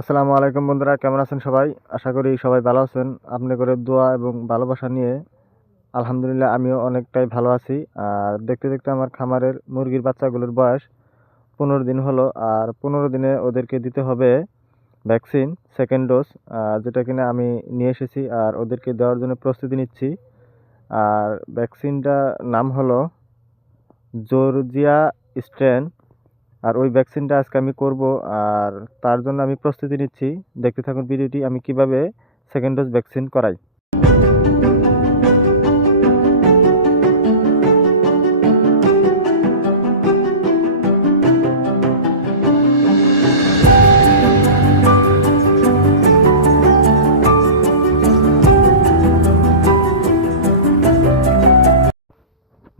আসসালামু আলাইকুম বন্ধুরা, কেমন আছেন সবাই? আশা করি সবাই ভালো আছেন। আপনাদের দোয়া এবং ভালোবাসা নিয়ে আলহামদুলিল্লাহ আমিও অনেকটাই ভালো আছি। আর দেখতে দেখতে আমার খামারের মুরগির বাচ্চাগুলোর বয়স 15 দিন হলো। আর 15 দিনে ওদেরকে দিতে হবে ভ্যাকসিন সেকেন্ড ডোজ, যেটা কিনা আমি নিয়ে এসেছি আর ওদেরকে দেওয়ার জন্য প্রস্তুতি নিচ্ছি। আর ভ্যাকসিনটা নাম হলো জর্জিয়া স্ট্রেন। আর ওই ভ্যাকসিনটা আজকে আমি করব। আর তার জন্য আমি প্রস্তুতি নিচ্ছি। দেখতে থাকুন ভিডিওটি, আমি কিভাবে সেকেন্ড ডোজ ভ্যাকসিন করাই।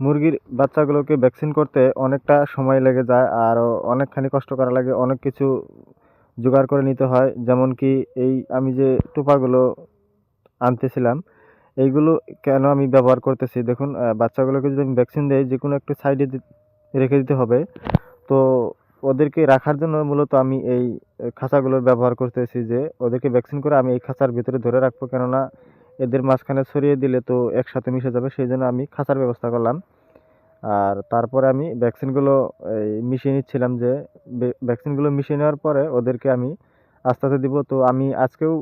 মুরগির বাচ্চাগুলোকে ভ্যাকসিন করতে অনেকটা সময় লেগে যায় আর অনেকখানি কষ্ট করা লাগে, অনেক কিছু জোগাড় করে নিতে হয়। যেমন কি এই আমি যে টোপাগুলো আনতেছিলাম, এইগুলো কেন আমি ব্যবহার করতেছি দেখুন। বাচ্চাগুলোকে যদি আমি ভ্যাকসিন দেই, যে কোনো একটু সাইডে রেখে দিতে হবে। তো ওদেরকে রাখার জন্য মূলত আমি এই খাঁচাগুলোর ব্যবহার করতেছি, যে ওদেরকে ভ্যাকসিন করে আমি এই খাঁচার ভিতরে ধরে রাখবো, কেননা এদের মাঝখানে ছড়িয়ে দিলে তো একসাথে মিশে যাবে। সেই জন্য আমি খাঁচার ব্যবস্থা করলাম। আর তারপরে আমি ভ্যাকসিনগুলো মিশিয়ে নিচ্ছিলাম, যে ভ্যাকসিনগুলো মিশিয়ে নেওয়ার পরে ওদেরকে আমি আস্তে আস্তে দিব। তো আমি আজকেও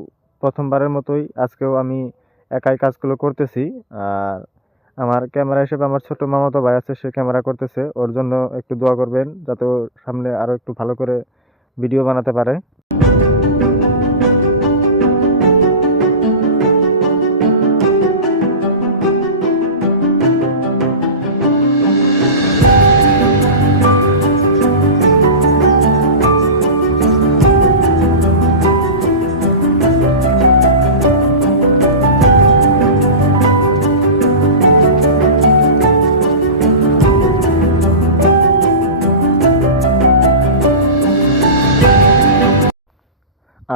প্রথমবারের মতোই আজকেও আমি একাই কাজগুলো করতেছি। আর আমার ক্যামেরা হিসেবে আমার ছোট মামাতো ভাই আছে, সে ক্যামেরা করতেছে। ওর জন্য একটু দোয়া করবেন, যাতে ও সামনে আরো একটু ভালো করে ভিডিও বানাতে পারে।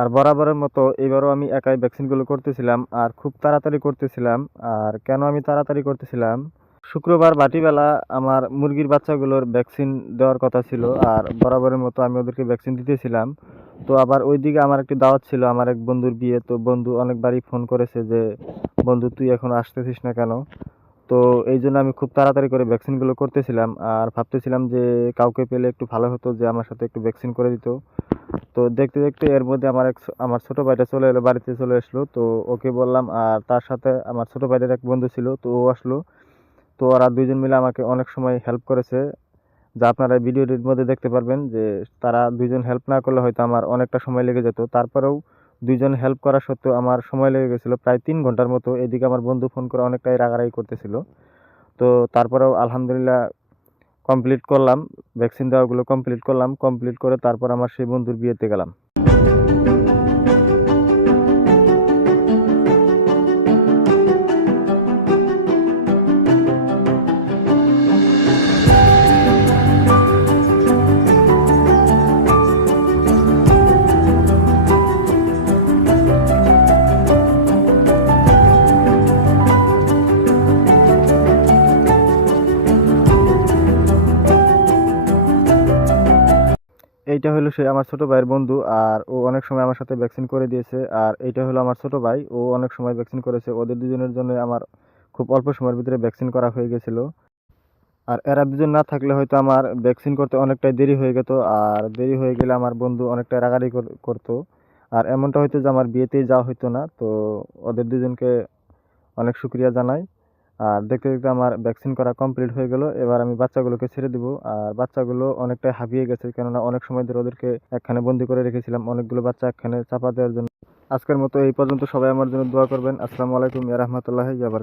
আর বরাবরের মতো এবারও আমি একাই ভ্যাকসিনগুলো করতেছিলাম, আর খুব তাড়াতাড়ি করতেছিলাম। আর কেন আমি তাড়াতাড়ি করতেছিলাম, শুক্রবার বাটিবেলা আমার মুরগির বাচ্চাগুলোর ভ্যাকসিন দেওয়ার কথা ছিল। আর বরাবরের মতো আমি ওদেরকে ভ্যাকসিন দিতেছিলাম। তো আবার ওইদিকে আমার একটি দাওয়াত ছিল, আমার এক বন্ধুর বিয়ে। তো বন্ধু অনেকবারই ফোন করেছে যে, বন্ধু তুই এখন আসতেছিস না কেন? তো এই জন্য আমি খুব তাড়াতাড়ি করে ভ্যাকসিনগুলো করতেছিলাম। আর ভাবতেছিলাম যে কাউকে পেলে একটু ভালো হতো, যে আমার সাথে একটু ভ্যাকসিন করে দিত। তো দেখতে দেখতে এর মধ্যে আমার ছোট ভাইটা চলে এলো, বাড়িতে চলে আসলো। তো ওকে বললাম, আর তার সাথে আমার ছোট ভাইটার এক বন্ধু ছিল, তো ও আসলো। তো ওরা দুইজন মিলে আমাকে অনেক সময় হেল্প করেছে, যা আপনারা ভিডিওটির মধ্যে দেখতে পারবেন। যে তারা দুইজন হেল্প না করলে হয়তো আমার অনেকটা সময় লেগে যেত। তারপরেও দুইজন হেল্প করা সত্ত্বেও আমার সময় লেগে গেছিলো প্রায় 3 ঘন্টার মতো। এদিকে আমার বন্ধু ফোন করে অনেকটাই রাগারাগি করতেছিল। তো তারপরেও আলহামদুলিল্লাহ কমপ্লিট করলাম, ভ্যাকসিন দেওয়াগুলো কমপ্লিট করলাম। কমপ্লিট করে তারপর আমার সেই বন্ধুর বিয়েতে গেলাম। এইটা হলো সে আমার ছোট ভাইয়ের বন্ধু, আর ও অনেক সময় আমার সাথে ভ্যাকসিন করে দিয়েছে। আর এইটা হলো আমার ছোট ভাই, ও অনেক সময় ভ্যাকসিন করেছে। ওদের দুজনের জন্য আমার খুব অল্প সময়ের ভিতরে ভ্যাকসিন করা হয়ে গেছিল। আর এরা দুজন না থাকলে হয়তো আমার ভ্যাকসিন করতে অনেকটাই দেরি হয়ে যেত। আর দেরি হয়ে গেলে আমার বন্ধু অনেকটা রাগারাগি করতো। আর এমনটা হয়তো যে আমার বিয়েতেই যাওয়া হতো না। তো ওদের দুজনকে অনেক শুক্রিয়া জানাই। আর দেখতে দেখতে আমার ভ্যাকসিন করা কমপ্লিট হয়ে গেল। এবার আমি বাচ্চাগুলোকে ছেড়ে দিব। আর বাচ্চাগুলো অনেকটাই হাঁপিয়ে গেছে, কেননা অনেক সময় ধরে ওদেরকে একখানে বন্দি করে রেখেছিলাম, অনেকগুলো বাচ্চা একখানে চাপা দেওয়ার জন্য। আজকের মতো এই পর্যন্ত। সবাই আমার জন্য দোয়া করবেন। আসসালামু আলাইকুম ইয়া রাহমাতুল্লাহি ওয়া বারাকাতুহু।